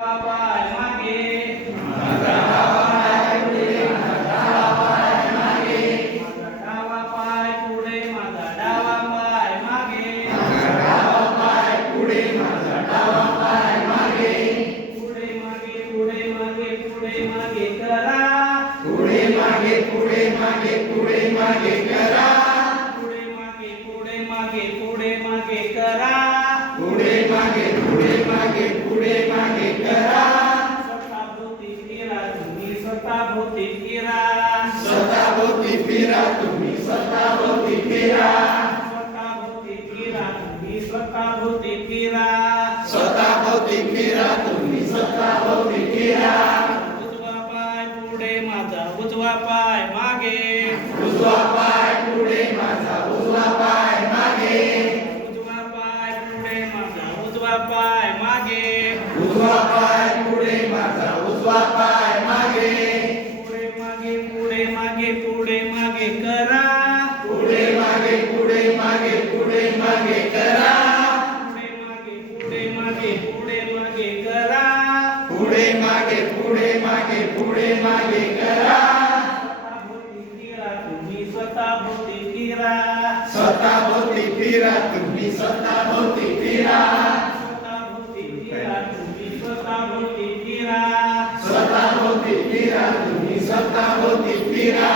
पाय मागे माझा पाय पुढे माझा पाय मागे माझा डावा पाय पुढे माझा डावा पाय मागे माझा डावा पाय पुढे माझा डावा पाय मागे पुढे मागे पुढे मागे पुढे मागे करा पुढे मागे पुढे मागे पुढे मागे करा पुढे मागे पुढे मागे पुढे मागे करा पुढे मागे पुढे मागे पुढे मागे करा स्वतःभोवती फिरा तुम्ही स्वतःभोवती फिरा स्वतःभोवती फिरा तुम्ही स्वतःभोवती फिरा स्वतःभोवती फिरा तुम्ही स्वतःभोवती फिरा स्वतःभोवती फिरा तुम्ही स्वतःभोवती फिरा उजवा पाय पुढे माझा उजवा पाय मागे उजवा पाय पुढे माझा उजवा पाय मागे उजवा पाय पुढे माझा उजवा पाय मागे उजवा पाय पुढे माझा उजवा पाय मागे पुढे मागे पुढे मागे पुढे मागे करा पुढे मागे पुढे मागे पुढे मागे करा पुढे मागे पुढे मागे पुढे मागे करा पुढे मागे पुढे मागे पुढे मागे करा स्वतःभोवती फिरा स्वतःभोवती फिरा तुम्ही स्वतःभोवती फिरा स्वतःभोवती फिरा तुम्ही स्वतःभोवती फिरा स्वतःभोवती फिरा तुम्ही स्वतःभोवती फिरा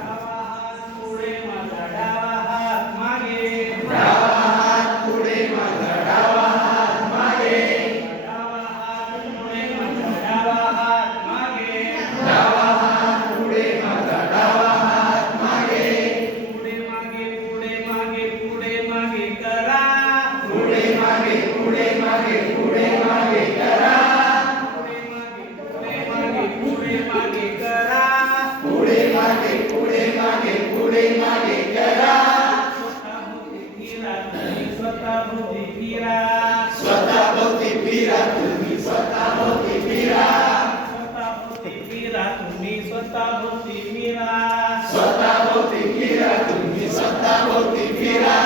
डावा हात पुढे माझा डावा हात मागे डावा हात पुढे माझा डावा हात मागे डावा हात पुढे माझा डावा हात मागे डावा हात पुढे माझा डावा हात मागे पुढे मागे पुढे मागे पुढे मागे करा पुढे मागे पुढे मागे पुढे मागे करा पुढे मागे पुढे मागे पुढे मागे करा पुढे मागे पुढे मागे पुढे मागे करा स्वतःभोवती फिरा स्वतःभोवती फिरा तुम्ही स्वतःभोवती फिरा स्वतःभोवती फिरा तुम्ही स्वतःभोवती फिरा स्वतःभोवती फिरा तुम्ही स्वतःभोवती फिरा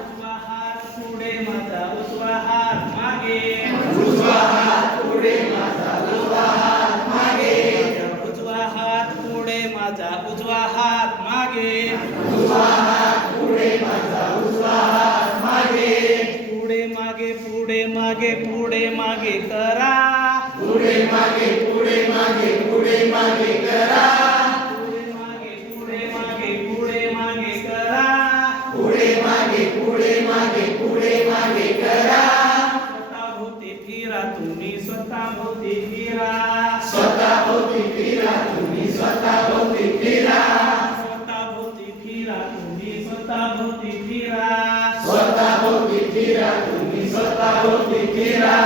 उजवा हात पुढे माझा उजवा हात मागे उजवा हात पुढे माझा उजवा हात मागे उजवा हात पुढे माझा उजवा हात मागे उजवा हात पुढे माझा उजवा हात मागे पुढे मागे पुढे मागे पुढे मागे करा पुढे मागे पुढे मागे पुढे मागे करा पुढे मागे पुढे मागे पुढे मागे करा पुढे मागे पुढे मागे पुढे मागे करा स्वतःभोवती फिरा तुम्ही स्वतःभोवती फिरा स्वतःभोवती फिरा तुम्ही स्वतःभोवती फिरा स्वतःभोवती फिरा तुम्ही स्वतःभोवती फिरा स्वतःभोवती फिरा तुम्ही स्वतःभोवती फिरा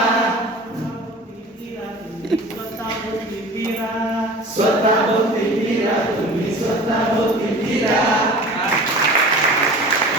स्वतःभोवती फिरा स्वतःभोवती फिरा तुम्ही स्वतःभोवती